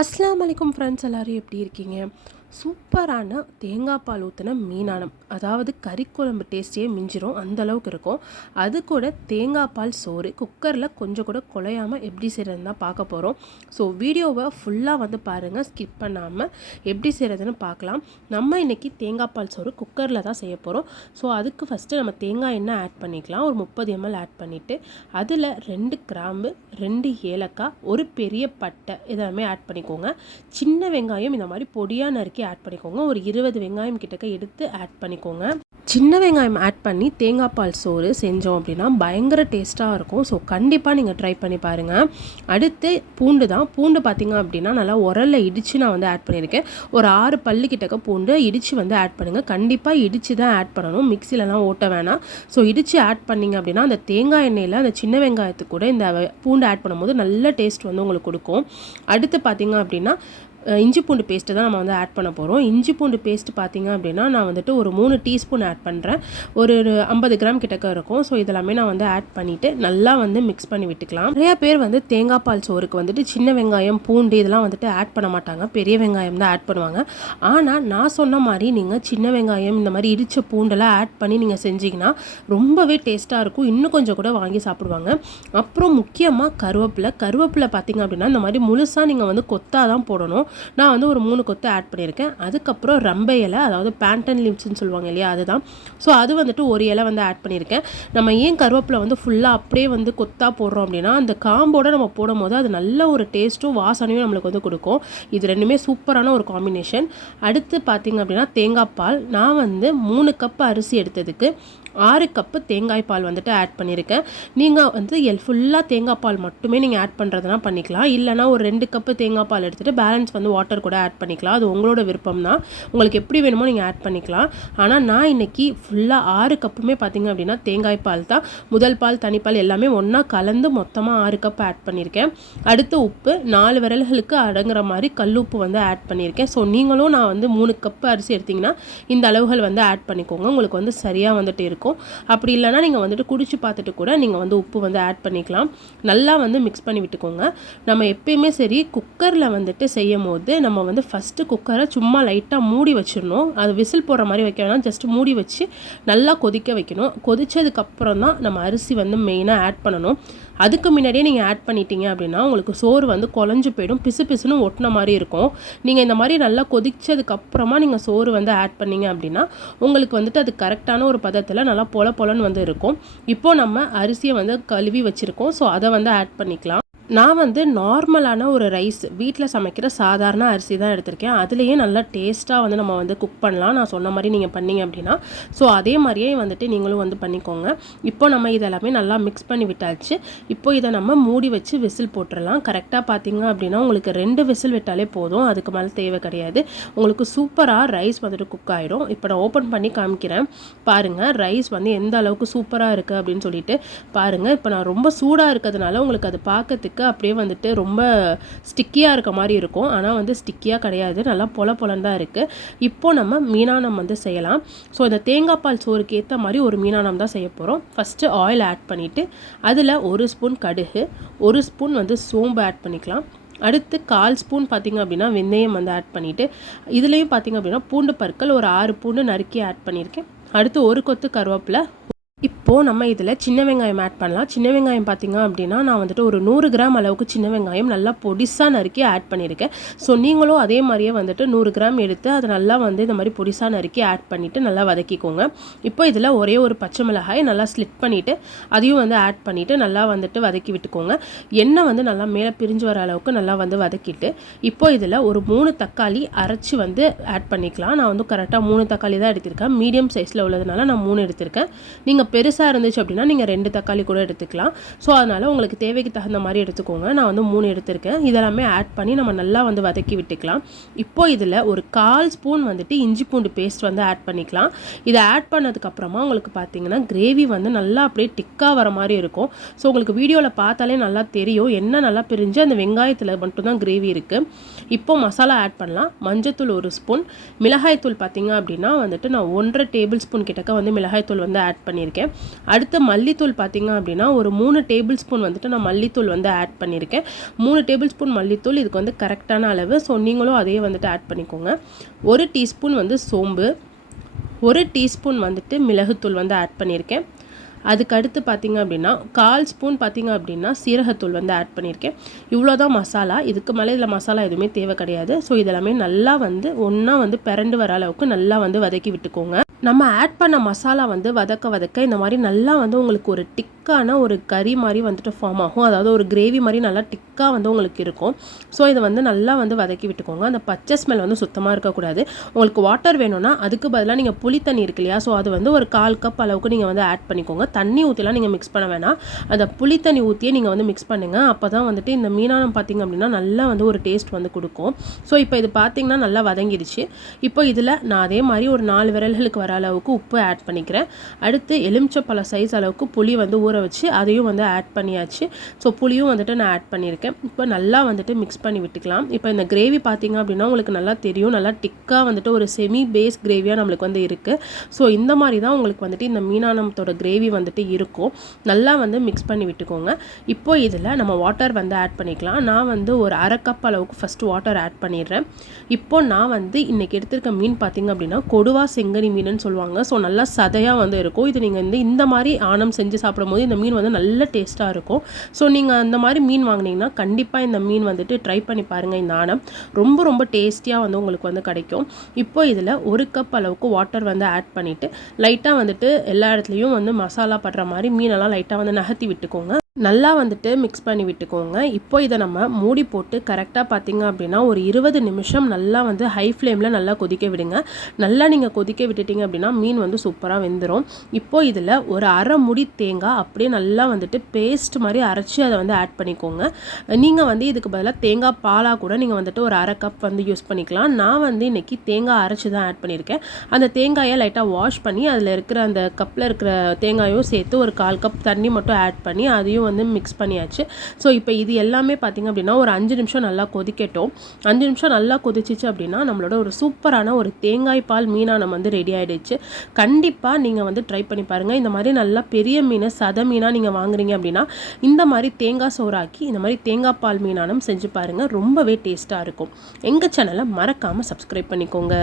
அஸ்லாம் வலைக்கும் ஃப்ரெண்ட்ஸ் எல்லோரும் எப்படி இருக்கீங்க? சூப்பரான தேங்காய் பால் ஊற்றின மீனானம் அதாவது கறி குழம்பு டேஸ்ட்டே மிஞ்சிரும் அந்த அளவுக்கு இருக்கும். அது கூட தேங்காய் பால் சோறு குக்கரில் கொஞ்சம் கூட குலையாமல் எப்படி செய்கிறதுன்னு தான் பார்க்க போகிறோம் ஸோ வீடியோவை ஃபுல்லாக வந்து பாருங்கள் ஸ்கிப் பண்ணாமல் எப்படி செய்கிறதுன்னு பார்க்கலாம். நம்ம இன்றைக்கி தேங்காய் பால் சோறு குக்கரில் தான் செய்ய போகிறோம் ஸோ அதுக்கு ஃபஸ்ட்டு நம்ம தேங்காய் எண்ணெய் ஆட் பண்ணிக்கலாம். ஒரு முப்பது எம்எல் ஆட் பண்ணிவிட்டு அதில் ரெண்டு கிராம்பு ரெண்டு ஏலக்காய் ஒரு பெரிய பட்டை இதெல்லாமே ஆட் பண்ணிக்கோங்க. சின்ன வெங்காயம் இந்த மாதிரி பொடியாக நறுக்கி ஆட் பண்ணிக்கோங்க. ஒரு இருபது வெங்காயம் கிட்டக்க எடுத்து ஆட் பண்ணிக்கோங்க. சின்ன வெங்காயம் ஆட் பண்ணி தேங்காய் பால் சோறு செஞ்சோம் அப்படின்னா பயங்கர டேஸ்ட்டாக இருக்கும். ஸோ கண்டிப்பாக நீங்கள் ட்ரை பண்ணி பாருங்கள் அடுத்து பூண்டு தான். பூண்டு பார்த்திங்க அப்படின்னா நல்லா உரலில் இடித்து நான் வந்து ஆட் பண்ணியிருக்கேன் ஒரு ஆறு பல்லு கிட்டக்க பூண்டு இடித்து வந்து ஆட் பண்ணுங்கள் கண்டிப்பாக இடித்து தான் ஆட் பண்ணணும். மிக்சிலலாம் ஓட்ட வேணாம். ஸோ இடித்து ஆட் பண்ணிங்க அப்படின்னா அந்த தேங்காய் எண்ணெயில் அந்த சின்ன வெங்காயத்துக்கு கூட இந்த பூண்டு ஆட் பண்ணும்போது நல்ல டேஸ்ட் வந்து உங்களுக்கு கொடுக்கும். அடுத்து பார்த்திங்க அப்படின்னா இஞ்சி பூண்டு பேஸ்ட்டு தான் நம்ம வந்து ஆட் பண்ண போகிறோம் இஞ்சி பூண்டு பேஸ்ட்டு பார்த்திங்க அப்படின்னா நான் வந்துட்டு ஒரு மூணு டீஸ்பூன் ஆட் பண்ணுறேன் ஒரு ஐம்பது கிராம் கிட்டக்க இருக்கும். ஸோ இதெல்லாமே நான் வந்து ஆட் பண்ணிவிட்டு நல்லா வந்து மிக்ஸ் பண்ணி விட்டுக்கலாம். நிறைய பேர் வந்து தேங்காய் பால் சோறுக்கு வந்துட்டு சின்ன வெங்காயம் பூண்டு இதெல்லாம் வந்துட்டு ஆட் பண்ண மாட்டாங்க. பெரிய வெங்காயம் தான் ஆட் பண்ணுவாங்க. ஆனால் நான் சொன்ன மாதிரி நீங்கள் சின்ன வெங்காயம் இந்த மாதிரி இடித்த பூண்டெல்லாம் ஆட் பண்ணி நீங்கள் செஞ்சிங்கன்னா ரொம்பவே டேஸ்ட்டாக இருக்கும். இன்னும் கொஞ்சம் கூட வாங்கி சாப்பிடுவாங்க. அப்புறம் முக்கியமாக கருவேப்பிலை. கருவேப்பிலை பார்த்திங்க அப்படின்னா இந்த மாதிரி முழுசாக நீங்கள் வந்து கொத்தாக தான் போடணும். நான் வந்து ஒரு மூணு கொத்து ஆட் பண்ணியிருக்கேன். அதுக்கப்புறம் ரம்பை இலை அதாவது பேண்டன் லிப்ஸ்ன்னு சொல்லுவாங்க இல்லையா அதுதான். ஸோ அது வந்துட்டு ஒரு இலை வந்து ஆட் பண்ணியிருக்கேன். நம்ம ஏன் கருவேப்பிலை வந்து ஃபுல்லாக அப்படியே வந்து கொத்தாக போடுறோம் அப்படின்னா அந்த காம்போடு நம்ம போடும் போது அது நல்ல ஒரு டேஸ்ட்டும் வாசனையும் நம்மளுக்கு வந்து கொடுக்கும். இது ரெண்டுமே சூப்பரான ஒரு காம்பினேஷன் அடுத்து பார்த்திங்க அப்படின்னா தேங்காய் பால். நான் வந்து மூணு கப் அரிசி எடுத்ததுக்கு ஆறு கப்பு தேங்காய் பால் வந்துட்டு ஆட் பண்ணியிருக்கேன் நீங்கள் வந்து எல் ஃபுல்லாக தேங்காய் பால் மட்டுமே நீங்கள் ஆட் பண்ணுறதுனா பண்ணிக்கலாம். இல்லைனா ஒரு ரெண்டு கப்பு தேங்காய் பால் எடுத்துகிட்டு பேலன்ஸ் வந்து வாட்டர் கூட ஆட் பண்ணிக்கலாம். அது உங்களோட விருப்பம் தான் உங்களுக்கு எப்படி வேணுமோ நீங்கள் ஆட் பண்ணிக்கலாம். ஆனால் நான் இன்றைக்கி ஃபுல்லாக ஆறு கப்புமே பார்த்திங்க அப்படின்னா தேங்காய் பால் தான். முதல் பால் தனிப்பால் எல்லாமே ஒன்றா கலந்து மொத்தமாக ஆறு கப் ஆட் பண்ணியிருக்கேன் அடுத்து உப்பு நாலு விரல்களுக்கு அடங்குற மாதிரி கல்லுப்பு வந்து ஆட் பண்ணியிருக்கேன் ஸோ நீங்களும் நான் வந்து மூணு கப்பு அரிசி எடுத்திங்கன்னா இந்த அளவுகள் வந்து ஆட் பண்ணிக்கோங்க. உங்களுக்கு வந்து சரியாக வந்துட்டு இருக்கும். அப்படி இல்லைனா நீங்கள் வந்துட்டு குடிச்சு பார்த்துட்டு கூட நீங்கள் வந்து உப்பு வந்து ஆட் பண்ணிக்கலாம். நல்லா வந்து மிக்ஸ் பண்ணி விட்டுக்கோங்க. நம்ம எப்பயுமே சரி குக்கரில் வந்துட்டு செய்யும் போது நம்ம வந்து ஃபஸ்ட்டு குக்கரை சும்மா லைட்டாக மூடி வச்சிடணும். அது விசில் போடுற மாதிரி வைக்க வேணாம். ஜஸ்ட் மூடி வச்சு நல்லா கொதிக்க வைக்கணும். கொதித்ததுக்கப்புறம் தான் நம்ம அரிசி வந்து மெயினாக ஆட் பண்ணணும். அதுக்கு முன்னாடியே நீங்கள் ஆட் பண்ணிட்டீங்க அப்படின்னா உங்களுக்கு சோறு வந்து குழஞ்சு போயிடும் பிசு பிசுன்னு ஒட்டின மாதிரி இருக்கும். நீங்கள் இந்த மாதிரி நல்லா கொதிச்சதுக்கப்புறமா நீங்கள் சோறு வந்து ஆட் பண்ணீங்க அப்படின்னா உங்களுக்கு வந்துட்டு அது கரெக்டான ஒரு பதத்தில் நல்லா பொல பொலன்னு வந்து இருக்கும். இப்போது நம்ம அரிசியை வந்து கழுவி வச்சுருக்கோம். ஸோ அதை வந்து ஆட் பண்ணிக்கலாம். நான் வந்து நார்மலான ஒரு ரைஸ் வீட்டில் சமைக்கிற சாதாரண அரிசி தான் எடுத்திருக்கேன். அதுலேயே நல்லா டேஸ்ட்டாக வந்து நம்ம வந்து குக் பண்ணலாம். நான் சொன்ன மாதிரி நீங்கள் பண்ணிங்க அப்படின்னா. ஸோ அதே மாதிரியே வந்துட்டு நீங்களும் வந்து பண்ணிக்கோங்க. இப்போ நம்ம இதெல்லாமே நல்லா மிக்ஸ் பண்ணி விட்டாச்சு. இப்போ இதை நம்ம மூடி வச்சு விசில் போட்டுடலாம் கரெக்டாக பார்த்தீங்க அப்படின்னா உங்களுக்கு ரெண்டு விசில் விட்டாலே போதும். அதுக்கு மேலே தேவை கிடையாது. உங்களுக்கு சூப்பராக ரைஸ் வந்துட்டு குக் ஆகிடும் இப்போ நான் ஓப்பன் பண்ணி காமிக்கிறேன். பாருங்கள் ரைஸ் வந்து எந்த அளவுக்கு சூப்பராக இருக்குது அப்படின்னு சொல்லிட்டு. பாருங்கள் இப்போ நான் ரொம்ப சூடாக இருக்கிறதுனால உங்களுக்கு அது பார்க்கறதுக்கு அப்படியே வந்துட்டு ரொம்ப ஸ்டிக்கியாக இருக்க மாதிரி இருக்கும். ஆனால் வந்து ஸ்டிக்கியாக கிடையாது. நல்லா பொல பொலன்னு தான் இருக்குது இப்போது நம்ம மீனானம் வந்து செய்யலாம். ஸோ இந்த தேங்காய் பால் சோறுக்கு ஏற்ற மாதிரி ஒரு மீனானம் தான் செய்ய போகிறோம் ஃபஸ்ட்டு ஆயில் ஆட் பண்ணிவிட்டு அதில் ஒரு ஸ்பூன் கடுகு ஒரு ஸ்பூன் வந்து சோம்பு ஆட் பண்ணிக்கலாம். அடுத்து கால் ஸ்பூன் பார்த்திங்க அப்படின்னா வெந்தயம் வந்து ஆட் பண்ணிவிட்டு இதுலேயும் பார்த்திங்க அப்படின்னா பூண்டு பற்கள் ஒரு ஆறு பூண்டு நறுக்கி ஆட் பண்ணியிருக்கேன். அடுத்து ஒரு கொத்து கருவேப்பிலை இப்போது நம்ம இதில் சின்ன வெங்காயம் ஆட் பண்ணலாம். சின்ன வெங்காயம் பார்த்திங்க அப்படின்னா நான் வந்துட்டு ஒரு நூறு கிராம் அளவுக்கு சின்ன வெங்காயம் நல்லா பொடிசாக நறுக்கி ஆட் பண்ணியிருக்கேன் ஸோ நீங்களும் அதே மாதிரியே வந்துட்டு நூறு கிராம் எடுத்து அதை நல்லா வந்து இந்த மாதிரி பொடிசாக நறுக்கி ஆட் பண்ணிவிட்டு நல்லா வதக்கிக்கோங்க. இப்போ இதில் ஒரே ஒரு பச்சை மிளகாய் நல்லா ஸ்லிட் பண்ணிவிட்டு அதையும் வந்து ஆட் பண்ணிவிட்டு நல்லா வந்துட்டு வதக்கி விட்டுக்கோங்க. எண்ணெய் வந்து நல்லா மேலே பிரிஞ்சு வர அளவுக்கு நல்லா வந்து வதக்கிட்டு இப்போ இதில் ஒரு மூணு தக்காளி அரைச்சி வந்து ஆட் பண்ணிக்கலாம். நான் வந்து கரெக்டாக மூணு தக்காளி தான் எடுத்திருக்கேன். மீடியம் சைஸில் உள்ளதுனால நான் மூணு எடுத்திருக்கேன். நீங்கள் பெருசாக இருந்துச்சு அப்படின்னா நீங்கள் ரெண்டு தக்காளி கூட எடுத்துக்கலாம். ஸோ அதனால் உங்களுக்கு தேவைக்கு தகுந்த மாதிரி எடுத்துக்கோங்க. நான் வந்து மூணு எடுத்திருக்கேன். இதெல்லாமே ஆட் பண்ணி நம்ம நல்லா வந்து வதக்கி விட்டுக்கலாம். இப்போ இதில் ஒரு கால் ஸ்பூன் வந்துட்டு இஞ்சி பூண்டு பேஸ்ட் வந்து ஆட் பண்ணிக்கலாம். இதை ஆட் பண்ணதுக்கப்புறமா உங்களுக்கு பார்த்தீங்கன்னா கிரேவி வந்து நல்லா அப்படியே டிக்காக வர மாதிரி இருக்கும். ஸோ உங்களுக்கு வீடியோவில் பார்த்தாலே நல்லா தெரியும். என்ன நல்லா பிரிஞ்சு அந்த வெங்காயத்தில் மட்டும்தான் கிரேவி இருக்குது இப்போ மசாலா ஆட் பண்ணலாம். மஞ்சத்தூள் ஒரு ஸ்பூன். மிளகாய்த்தூள் பார்த்தீங்க அப்படின்னா வந்துட்டு நான் ஒன்றரை டேபிள் ஸ்பூன் கிட்டக்க வந்து மிளகாய்த்தூள் வந்து ஆட் பண்ணியிருக்கேன். அடுத்து மல்லித்தூள் பார்த்தீங்க அப்படின்னா ஒரு மூணு டேபிள் ஸ்பூன் வந்துட்டு நான் மல்லித்தூள் வந்து ஆட் பண்ணியிருக்கேன். மூணு டேபிள் ஸ்பூன் மல்லித்தூள் இதுக்கு வந்து கரெக்டான அளவு. ஸோ நீங்களும் அதே வந்துட்டு ஆட் பண்ணிக்கோங்க. ஒரு டீஸ்பூன் வந்து சோம்பு ஒரு டீஸ்பூன் வந்துட்டு மிளகுத்தூள் வந்து ஆட் பண்ணியிருக்கேன். அதுக்கு அடுத்து பார்த்தீங்க அப்படின்னா கால் ஸ்பூன் பார்த்தீங்க அப்படின்னா சீரகத்தூள் வந்து ஆட் பண்ணியிருக்கேன். இவ்வளோ தான் மசாலா. இதுக்கு மேலே இதில் மசாலா எதுவுமே தேவை கிடையாது. ஸோ இதெல்லாமே நல்லா வந்து ஒன்றா வந்து பிறண்டு வர அளவுக்கு நல்லா வந்து வதக்கி விட்டுக்கோங்க. நம்ம ஆட் பண்ண மசாலா வந்து வதக்க வதக்க இந்த மாதிரி நல்லா வந்து உங்களுக்கு ஒரு டிக் டிக்கான ஒரு கறி மாதிரி வந்துட்டு ஃபார்ம் ஆகும். அதாவது ஒரு கிரேவி மாதிரி நல்லா டிக்காக வந்து உங்களுக்கு இருக்கும். ஸோ இதை வந்து நல்லா வந்து வதக்கி விட்டுக்கோங்க. அந்த பச்சை ஸ்மெல் வந்து சுத்தமாக இருக்கக்கூடாது. உங்களுக்கு வாட்டர் வேணும்னா அதுக்கு பதிலாக நீங்கள் புளி தண்ணி இருக்கு இல்லையா? ஸோ அது வந்து ஒரு கால் கப் அளவுக்கு நீங்கள் வந்து ஆட் பண்ணிக்கோங்க. தண்ணி ஊற்றிலாம் நீங்கள் மிக்ஸ் பண்ண வேணாம். அந்த புளி தண்ணி ஊற்றியே நீங்கள் வந்து மிக்ஸ் பண்ணுங்கள் அப்போ தான் வந்துட்டு இந்த மீனானம் பார்த்தீங்க அப்படின்னா நல்லா வந்து ஒரு டேஸ்ட் வந்து கொடுக்கும். ஸோ இப்போ இது பார்த்தீங்கன்னா நல்லா வதங்கிடுச்சு. இப்போ இதில் நான் அதே மாதிரி ஒரு நாலு விரல்களுக்கு வர அளவுக்கு உப்பு ஆட் பண்ணிக்கிறேன். அடுத்து எலுமிச்சப்பழ சைஸ் அளவுக்கு புளி வந்து ஊற வச்சு அதையும் வந்து ஆட் பண்ணியாச்சு. ஸோ புளியும் வந்துட்டு நான் ஆட் பண்ணியிருக்கேன். இப்போ நல்லா வந்துட்டு மிக்ஸ் பண்ணி விட்டுக்கலாம். இப்போ இந்த கிரேவி பார்த்திங்க அப்படின்னா உங்களுக்கு நல்லா தெரியும். நல்லா டிக்காக வந்துட்டு ஒரு செமி பேஸ் கிரேவியாக நம்மளுக்கு வந்து இருக்குது ஸோ இந்த மாதிரி தான் உங்களுக்கு வந்துட்டு இந்த மீனானத்தோட கிரேவி வந்துட்டு இருக்கும். நல்லா வந்து மிக்ஸ் பண்ணி விட்டுக்கோங்க. இப்போ இதில் நம்ம வாட்டர் வந்து ஆட் பண்ணிக்கலாம். நான் வந்து ஒரு அரை கப் அளவுக்கு ஃபஸ்ட்டு வாட்டர் ஆட் பண்ணிடுறேன். இப்போ நான் வந்து இன்றைக்கி எடுத்திருக்க மீன் பார்த்தீங்க அப்படின்னா கொடுவா செங்கனி மீனுன்னு சொல்லுவாங்க. ஸோ நல்லா சதையாக வந்து இருக்கும். இது நீங்கள் வந்து இந்த மாதிரி ஆணம் செஞ்சு சாப்பிடும்போது இந்த மீன் வந்து நல்ல டேஸ்ட்டாக இருக்கும். ஸோ நீங்கள் அந்த மாதிரி மீன் வாங்கினீங்கன்னா கண்டிப்பாக இந்த மீன் வந்துட்டு ட்ரை பண்ணி பாருங்கள் இந்த ஆணம். ரொம்ப ரொம்ப டேஸ்டியாக வந்து உங்களுக்கு வந்து கிடைக்கும். இப்போ இதில் ஒரு கப் அளவுக்கு வாட்டர் வந்து ஆட் பண்ணிவிட்டு லைட்டாக வந்துட்டு எல்லா இடத்துலையும் வந்து மசாலா படுற மாதிரி மீனெல்லாம் லைட்டாக வந்து நகர்த்தி விட்டுக்கோங்க. நல்லா வந்துட்டு மிக்ஸ் பண்ணி விட்டுக்கோங்க. இப்போ இதை நம்ம மூடி போட்டு கரெக்டாக பார்த்திங்க அப்படின்னா ஒரு இருபது நிமிஷம் நல்லா வந்து ஹை ஃப்ளேமில் நல்லா கொதிக்க விடுங்க. நல்லா நீங்கள் கொதிக்க விட்டுட்டீங்க அப்படின்னா மீன் வந்து சூப்பராக வெந்துடும் இப்போ இதில் ஒரு அரை முடி தேங்காய் அப்படியே நல்லா வந்துட்டு பேஸ்ட் மாதிரி அரைச்சி அதை வந்து ஆட் பண்ணிக்கோங்க. நீங்கள் வந்து இதுக்கு பதிலாக தேங்காய் பாலாக கூட நீங்கள் வந்துட்டு ஒரு அரை கப் வந்து யூஸ் பண்ணிக்கலாம். நான் வந்து இன்றைக்கி தேங்காய் அரைச்சி தான் ஆட் பண்ணியிருக்கேன். அந்த தேங்காயை லைட்டாக வாஷ் பண்ணி அதில் இருக்கிற அந்த கப்பில் இருக்கிற தேங்காயும் சேர்த்து ஒரு கால் கப் தண்ணி மட்டும் ஆட் பண்ணி அதையும் வந்து மிக்ஸ் பண்ணியாச்சு. ஸோ இப்போ இது எல்லாமே பார்த்திங்க அப்படின்னா ஒரு அஞ்சு நிமிஷம் நல்லா கொதிக்கட்டும். அஞ்சு நிமிஷம் நல்லா கொதிச்சிச்சு அப்படின்னா நம்மளோட ஒரு சூப்பரான ஒரு தேங்காய் பால் மீனானம் வந்து ரெடி ஆகிடுச்சு கண்டிப்பாக நீங்கள் வந்து ட்ரை பண்ணி பாருங்கள் இந்த மாதிரி நல்லா பெரிய மீனை சத மீனாக நீங்கள் வாங்குறீங்க அப்படின்னா இந்த மாதிரி தேங்காய் சோறாக்கி இந்த மாதிரி தேங்காய் பால் மீனானம் செஞ்சு பாருங்கள் ரொம்பவே டேஸ்ட்டாக இருக்கும். எங்கள் சேனலை மறக்காமல் சப்ஸ்கிரைப் பண்ணிக்கோங்க.